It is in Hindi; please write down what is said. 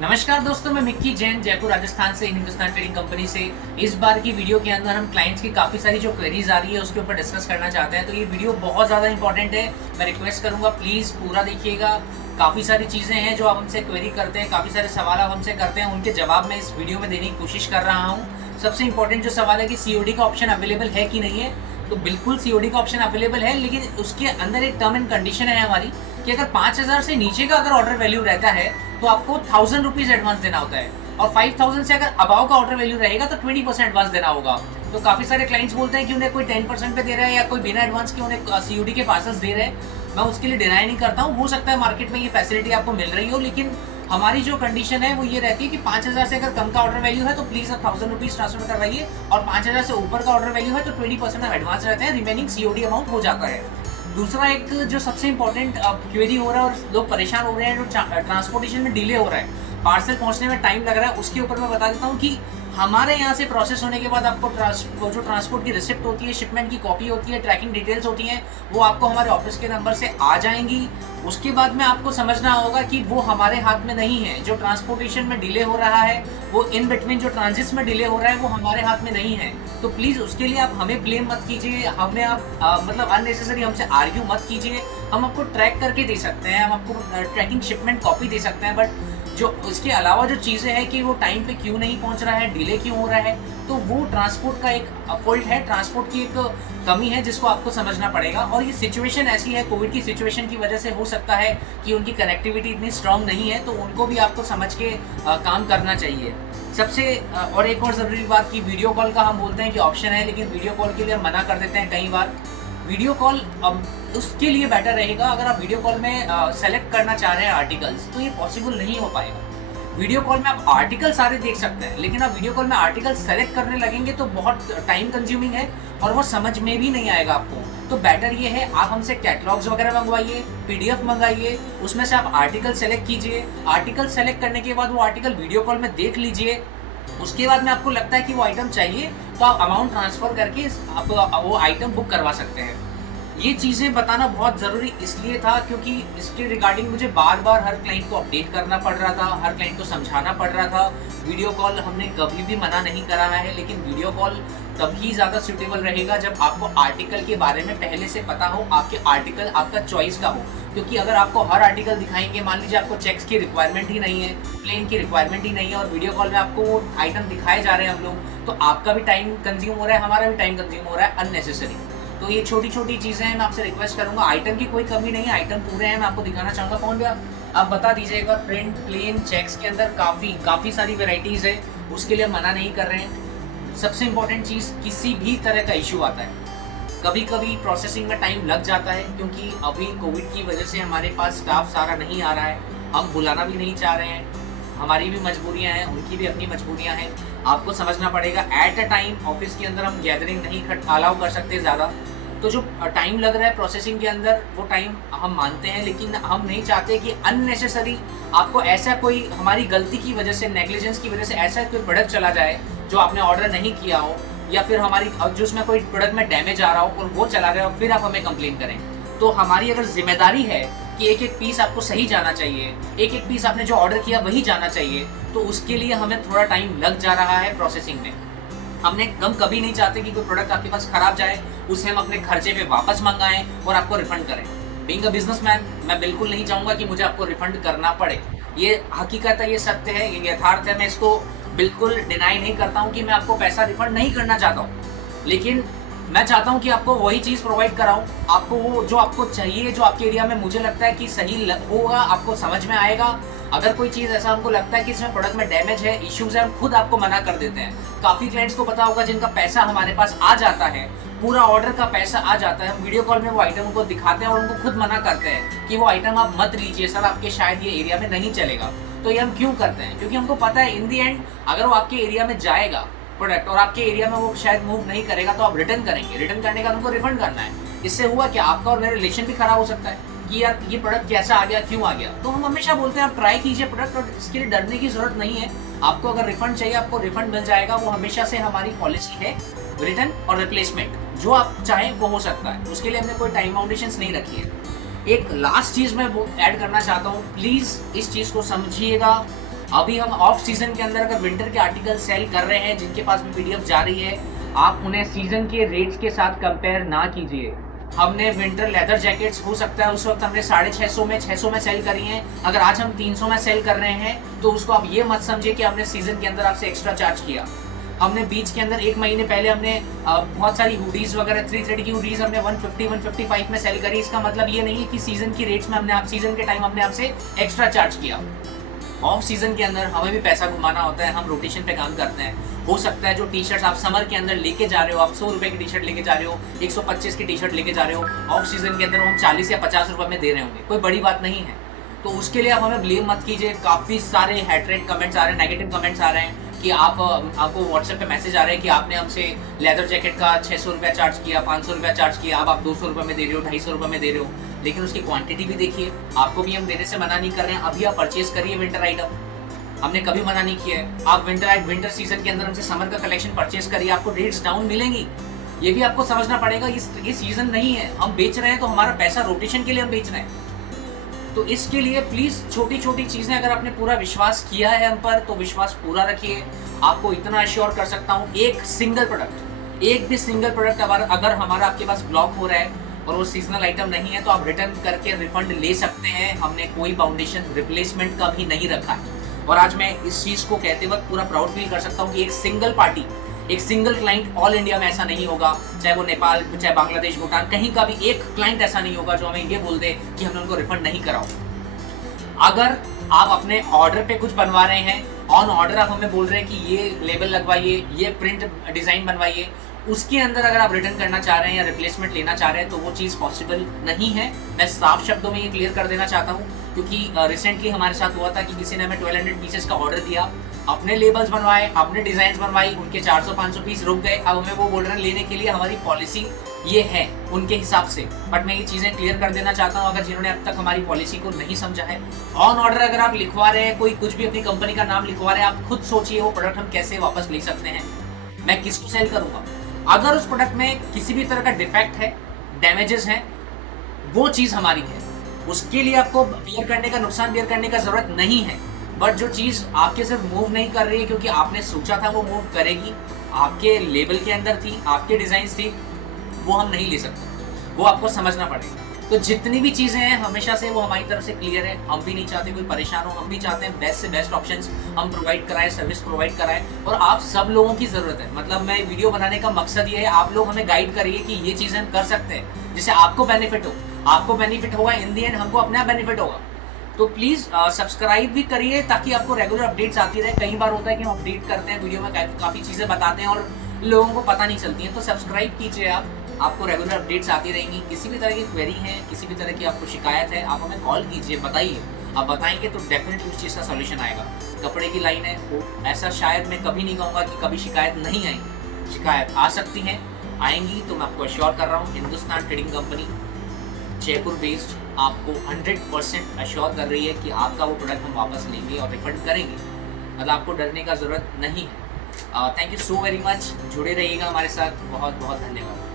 नमस्कार दोस्तों, मैं मिक्की जैन जयपुर राजस्थान से हिंदुस्तान ट्रेडिंग कंपनी से। इस बार की वीडियो के अंदर हम क्लाइंट्स की काफ़ी सारी जो क्वेरीज आ रही है उसके ऊपर डिस्कस करना चाहते हैं। तो ये वीडियो बहुत ज़्यादा इंपॉर्टेंट है। मैं रिक्वेस्ट करूंगा प्लीज़ पूरा देखिएगा। काफ़ी सारी चीज़ें हैं जो आप हमसे क्वेरी करते हैं, काफ़ी सारे सवाल आप हमसे करते हैं, उनके जवाब मैं इस वीडियो में देने की कोशिश कर रहा हूँ। सबसे इंपॉर्टेंट जो सवाल है कि सीओडी का ऑप्शन अवेलेबल है कि नहीं है। तो बिल्कुल सीओडी का ऑप्शन अवेलेबल है, लेकिन उसके अंदर एक टर्म एंड कंडीशन है हमारी कि अगर 5,000 से नीचे का अगर ऑर्डर वैल्यू रहता है तो आपको 1,000 रुपीज एडवांस देना होता है, और 5,000 से अगर अबाव का ऑर्डर वैल्यू रहेगा तो 20% एडवांस देना होगा। तो काफी सारे क्लाइंट्स बोलते हैं कि उन्हें कोई 10% पे दे रहा है या कोई बिना एडवांस के उन्हें सीओडी के पासेस दे रहे हैं। मैं उसके लिए डिनाई नहीं करता हूँ, हो सकता है मार्केट में ये फैसिलिटी आपको मिल रही हो, लेकिन हमारी जो कंडीशन है वो ये रहती है कि 5,000 से अगर कम का ऑर्डर वैल्यू है तो प्लीज 1,000 रुपीज ट्रांसफर करवाइए, और 5,000 से ऊपर का ऑर्डर वैल्यू है तो 20% एडवांस रहते हैं, रिमेनिंग सीओडी अमाउंट हो जाता है। दूसरा एक जो सबसे इंपॉर्टेंट क्वेरी हो रहा है और लोग परेशान हो रहे हैं, जो ट्रांसपोर्टेशन में डिले हो रहा है, पार्सल पहुंचने में टाइम लग रहा है, उसके ऊपर मैं बता देता हूँ कि हमारे यहाँ से प्रोसेस होने के बाद आपको जो ट्रांसपोर्ट की रिसिप्ट होती है, शिपमेंट की कॉपी होती है, ट्रैकिंग डिटेल्स होती हैं, वो आपको हमारे ऑफिस के नंबर से आ जाएंगी। उसके बाद में आपको समझना होगा कि वो हमारे हाथ में नहीं है। जो ट्रांसपोर्टेशन में डिले हो रहा है, वो इन बिटवीन जो ट्रांजिट्स में डिले हो रहा है, वो हमारे हाथ में नहीं है। तो प्लीज़ उसके लिए आप हमें ब्लेम मत कीजिए, हमें आप मतलब अननेसेसरी हमसे आर्ग्यू मत कीजिए। हम आपको ट्रैक करके दे सकते हैं, हम आपको ट्रैकिंग शिपमेंट कॉपी दे सकते हैं, बट जो उसके अलावा जो चीज़ें हैं कि वो टाइम पे क्यों नहीं पहुंच रहा है, डिले क्यों हो रहा है, तो वो ट्रांसपोर्ट का एक फॉल्ट है, ट्रांसपोर्ट की एक कमी है जिसको आपको समझना पड़ेगा। और ये सिचुएशन ऐसी है, कोविड की सिचुएशन की वजह से हो सकता है कि उनकी कनेक्टिविटी इतनी स्ट्रांग नहीं है, तो उनको भी आपको समझ के काम करना चाहिए। सबसे और एक और ज़रूरी बात कि वीडियो कॉल का हम बोलते हैं कि ऑप्शन है, लेकिन वीडियो कॉल के लिए हम मना कर देते हैं कई बार। वीडियो कॉल अब उसके लिए बेटर रहेगा अगर आप वीडियो कॉल में सेलेक्ट करना चाह रहे हैं आर्टिकल्स, तो ये पॉसिबल नहीं हो पाएगा। वीडियो कॉल में आप आर्टिकल सारे देख सकते हैं, लेकिन आप वीडियो कॉल में आर्टिकल सेलेक्ट करने लगेंगे तो बहुत टाइम कंज्यूमिंग है और वो समझ में भी नहीं आएगा आपको। तो बेटर ये है आप हमसे कैटलॉग्स वगैरह मंगवाइए, पीडीएफ मंगाइए, उसमें से आप आर्टिकल सेलेक्ट कीजिए। आर्टिकल सेलेक्ट करने के बाद वो आर्टिकल वीडियो कॉल में देख लीजिए। उसके बाद में आपको लगता है कि वो आइटम चाहिए तो आप अमाउंट ट्रांसफर करके आप वो आइटम बुक करवा सकते हैं। ये चीज़ें बताना बहुत ज़रूरी इसलिए था क्योंकि इसके रिगार्डिंग मुझे बार बार हर क्लाइंट को अपडेट करना पड़ रहा था, हर क्लाइंट को समझाना पड़ रहा था। वीडियो कॉल हमने कभी भी मना नहीं करा है, लेकिन वीडियो कॉल तभी ज़्यादा सूटेबल रहेगा जब आपको आर्टिकल के बारे में पहले से पता हो, आपके आर्टिकल आपका चॉइस का हो। क्योंकि अगर आपको हर आर्टिकल दिखाएंगे, मान लीजिए आपको चेक्स की रिक्वायरमेंट ही नहीं है, प्लेन की रिक्वायरमेंट ही नहीं है, और वीडियो कॉल में आपको वो आइटम दिखाए जा रहे हैं हम लोग, तो आपका भी टाइम कंज्यूम हो रहा है, हमारा भी टाइम कंज्यूम हो रहा है अननेसेसरी। तो ये छोटी छोटी चीज़ें हैं, मैं आपसे रिक्वेस्ट करूंगा। आइटम की कोई कमी नहीं है, आइटम पूरे हैं। मैं आपको दिखाना चाहूँगा फोन पे, आप बता दीजिएगा। प्रिंट, प्लेन, चेक्स के अंदर काफ़ी सारी वेराइटीज़ है, उसके लिए मना नहीं कर रहे हैं। सबसे इंपॉर्टेंट चीज़, किसी भी तरह का इशू आता है, कभी कभी प्रोसेसिंग में टाइम लग जाता है, क्योंकि अभी कोविड की वजह से हमारे पास स्टाफ सारा नहीं आ रहा है, हम बुलाना भी नहीं चाह रहे हैं, हमारी भी मजबूरियां हैं, उनकी भी अपनी मजबूरियां हैं। आपको समझना पड़ेगा एट अ टाइम ऑफिस के अंदर हम गैदरिंग नहीं अलाउ कर सकते ज़्यादा। तो जो टाइम लग रहा है प्रोसेसिंग के अंदर, वो टाइम हम मानते हैं, लेकिन हम नहीं चाहते कि अननेसेसरी आपको ऐसा कोई हमारी गलती की वजह से, नेग्लिजेंस की वजह से ऐसा कोई प्रोडक्ट चला जाए जो आपने ऑर्डर नहीं किया हो, या फिर हमारी जो उसमें कोई प्रोडक्ट में डैमेज आ रहा हो और वो चला गया हो, फिर आप हमें कंप्लेन करें। तो हमारी अगर जिम्मेदारी है कि एक एक पीस आपको सही जाना चाहिए, एक एक पीस आपने जो ऑर्डर किया वही जाना चाहिए, तो उसके लिए हमें थोड़ा टाइम लग जा रहा है प्रोसेसिंग में। हम कभी नहीं चाहते कि कोई प्रोडक्ट आपके पास खराब जाए, उसे हम अपने खर्चे पे वापस मंगाएं और आपको रिफंड करें। बीइंग अ बिजनेसमैन, मैं बिल्कुल नहीं चाहूँगा कि मुझे आपको रिफंड करना पड़े। ये हकीकत है, ये सत्य है, ये यथार्थ है। मैं इसको बिल्कुल डिनाई नहीं करता हूँ कि मैं आपको पैसा रिफंड नहीं करना चाहता हूँ, लेकिन मैं चाहता हूँ कि आपको वही चीज़ प्रोवाइड कराऊँ, आपको वो जो आपको चाहिए, जो आपके एरिया में मुझे लगता है कि सही होगा, आपको समझ में आएगा। अगर कोई चीज़ ऐसा हमको लगता है कि इसमें प्रोडक्ट में डैमेज है, इश्यूज है, हम खुद आपको मना कर देते हैं। काफ़ी क्लाइंट्स को पता होगा जिनका पैसा हमारे पास आ जाता है, पूरा ऑर्डर का पैसा आ जाता है, हम वीडियो कॉल में वो आइटम उनको दिखाते हैं और उनको खुद मना करते हैं कि वो आइटम आप मत लीजिए सर, आपके शायद ये एरिया में नहीं चलेगा। तो ये हम क्यों करते हैं? क्योंकि हमको पता है इन दी एंड अगर वो आपके एरिया में जाएगा प्रोडक्ट और आपके एरिया में वो शायद मूव नहीं करेगा, तो आप रिटर्न करेंगे, रिटर्न करने का उनको रिफंड करना है। इससे हुआ कि आपका और मेरा रिलेशन भी खराब हो सकता है कि यार ये प्रोडक्ट कैसा आ गया, क्यों आ गया। तो हम हमेशा बोलते हैं आप ट्राई कीजिए प्रोडक्ट, और इसके लिए डरने की जरूरत नहीं है। आपको अगर रिफंड चाहिए, आपको रिफंड मिल जाएगा, वो हमेशा से हमारी पॉलिसी है। रिटर्न और रिप्लेसमेंट जो आप चाहें वो हो सकता है, उसके लिए हमने कोई टाइम बाउंडेशंस नहीं रखी है। एक लास्ट चीज़ मैं वो ऐड करना चाहता हूँ, प्लीज़ इस चीज़ को समझिएगा अभी हम ऑफ सीजन के अंदर अगर विंटर के आर्टिकल सेल कर रहे हैं, जिनके पास भी पीडीएफ जा रही है, आप उन्हें सीजन के रेट्स के साथ कंपेयर ना कीजिए। हमने विंटर लेदर जैकेट्स हो सकता है उस वक्त हमने 650 में सेल करी हैं, अगर आज हम 300 में सेल कर रहे हैं तो उसको आप ये मत समझिए कि हमने सीजन के अंदर आपसे एक्स्ट्रा चार्ज किया। हमने बीच के अंदर 1 महीने पहले हमने बहुत सारी हुडीज वगैरह 330 की हुडीज हमने 150-155 में सेल करी। इसका मतलब ये नहीं है कि सीजन की रेट्स में हमने सीजन के टाइम हमने आपसे एक्स्ट्रा चार्ज किया। ऑफ सीजन के अंदर हमें भी पैसा घुमाना होता है, हम रोटेशन पे काम करते हैं। हो सकता है जो टी शर्ट्स आप समर के अंदर लेके जा रहे हो, आप 100 रुपए की टी शर्ट लेके जा रहे हो, 125 की टी शर्ट लेके जा रहे हो, ऑफ सीजन के अंदर हम 40 या 50 रुपए में दे रहे होंगे, कोई बड़ी बात नहीं है। तो उसके लिए आप हमें ब्लेम मत कीजिए। काफ़ी सारे हेटरेट कमेंट्स आ रहे हैं, नेगेटिव कमेंट्स आ रहे हैं कि आपको व्हाट्सएप पे मैसेज आ रहे हैं कि आपने हमसे लेदर जैकेट का 600 रुपया चार्ज किया, 500 रुपया चार्ज किया, अब आप 200 रुपये में दे रहे हो, 250 रुपये में दे रहे हो। लेकिन उसकी क्वांटिटी भी देखिए। आपको भी हम देने से मना नहीं कर रहे हैं, अभी आप परचेज करिए विंटर आइटम, हमने कभी मना नहीं किया है। आप विंटर सीजन के अंदर हमसे समर का कलेक्शन परचेज करिए, आपको रेट्स डाउन मिलेंगी। ये भी आपको समझना पड़ेगा, ये सीजन नहीं है, हम बेच रहे हैं तो हमारा पैसा रोटेशन के लिए हम बेच रहे हैं। तो इसके लिए प्लीज छोटी छोटी चीजें, अगर आपने पूरा विश्वास किया है हम पर तो विश्वास पूरा रखिए। आपको इतना अश्योर कर सकता हूँ, एक भी सिंगल प्रोडक्ट अगर हमारा आपके पास ब्लॉक हो रहा है और वो सीजनल आइटम नहीं है तो आप रिटर्न करके रिफंड ले सकते हैं। हमने कोई फाउंडेशन रिप्लेसमेंट का भी नहीं रखा है। और आज मैं इस चीज को कहते वक्त पूरा प्राउड फील कर सकता हूँ कि एक सिंगल क्लाइंट ऑल इंडिया में ऐसा नहीं होगा, चाहे वो नेपाल, चाहे बांग्लादेश, भूटान, कहीं का भी एक क्लाइंट ऐसा नहीं होगा जो हमें ये बोल दे कि हमने उनको रिफंड नहीं कराओ। अगर आप अपने ऑर्डर पे कुछ बनवा रहे हैं, ऑन ऑर्डर आप हमें बोल रहे हैं कि ये लेबल लगवाइए, ये प्रिंट डिजाइन बनवाइए, उसके अंदर अगर आप रिटर्न करना चाह रहे हैं या रिप्लेसमेंट लेना चाह रहे हैं तो वो चीज़ पॉसिबल नहीं है। मैं साफ शब्दों में ये क्लियर कर देना चाहता हूँ, क्योंकि रिसेंटली हमारे साथ हुआ था कि किसी ने हमें 1200 पीसेस का ऑर्डर दिया, अपने लेबल्स बनवाए, अपने डिजाइन बनवाई, उनके 400-500 पीस रुक गए। अब हमें वो बोल रहे हैं लेने के लिए हमारी पॉलिसी ये है उनके हिसाब से। बट मैं ये चीज़ें क्लियर कर देना चाहता हूँ, अगर जिन्होंने अब तक हमारी पॉलिसी को नहीं समझा है, ऑन ऑर्डर अगर आप लिखवा रहे हैं, कोई कुछ भी अपनी कंपनी का नाम लिखवा रहे हैं, आप खुद सोचिए वो प्रोडक्ट हम कैसे वापस ले सकते हैं, मैं किसको सेल करूँगा। अगर उस प्रोडक्ट में किसी भी तरह का डिफेक्ट है, डैमेजेस हैं, वो चीज़ हमारी है, उसके लिए आपको बियर करने का, नुकसान बियर करने का जरूरत नहीं है। बट जो चीज़ आपके सिर्फ मूव नहीं कर रही है क्योंकि आपने सोचा था वो मूव करेगी, आपके लेबल के अंदर थी, आपके डिजाइन थी, वो हम नहीं ले सकते, वो आपको समझना पड़ेगा। तो जितनी भी चीज़ें हैं हमेशा से वो हमारी तरफ से क्लियर है। हम भी नहीं चाहते कोई परेशान हो, हम भी चाहते हैं बेस्ट से बेस्ट ऑप्शंस हम प्रोवाइड कराएं, सर्विस प्रोवाइड कराएं। और आप सब लोगों की ज़रूरत है, मतलब मैं वीडियो बनाने का मकसद ये है, आप लोग हमें गाइड करिए कि ये चीज़ें हम कर सकते हैं जिससे आपको बेनिफिट हो, आपको बेनिफिट होगा, इन दी एंड हमको अपना बेनिफिट होगा। तो प्लीज़ सब्सक्राइब भी करिए ताकि आपको रेगुलर अपडेट्स आती रहे। कई बार होता है कि हम अपडेट करते हैं, वीडियो में काफ़ी चीज़ें बताते हैं और लोगों को पता नहीं चलती हैं। तो सब्सक्राइब कीजिए आप, आपको रेगुलर अपडेट्स आती रहेंगी। किसी भी तरह की क्वेरी है, किसी भी तरह की आपको शिकायत है, आप हमें कॉल कीजिए, बताइए। आप बताएंगे तो डेफिनेटली उस चीज़ का सॉल्यूशन आएगा। कपड़े की लाइन है, वो ऐसा शायद मैं कभी नहीं कहूँगा कि कभी शिकायत नहीं आएगी, शिकायत आ सकती हैं, आएंगी। तो मैं आपको अश्योर कर रहा हूँ, Hindustan trading company Jaipur based आपको 100% अश्योर कर रही है कि आपका वो प्रोडक्ट हम वापस लेंगे और रिफंड करेंगे। मतलब आपको डरने का ज़रूरत नहीं है। Thank you so very much, जुड़े रहिएगा हमारे साथ। बहुत बहुत धन्यवाद।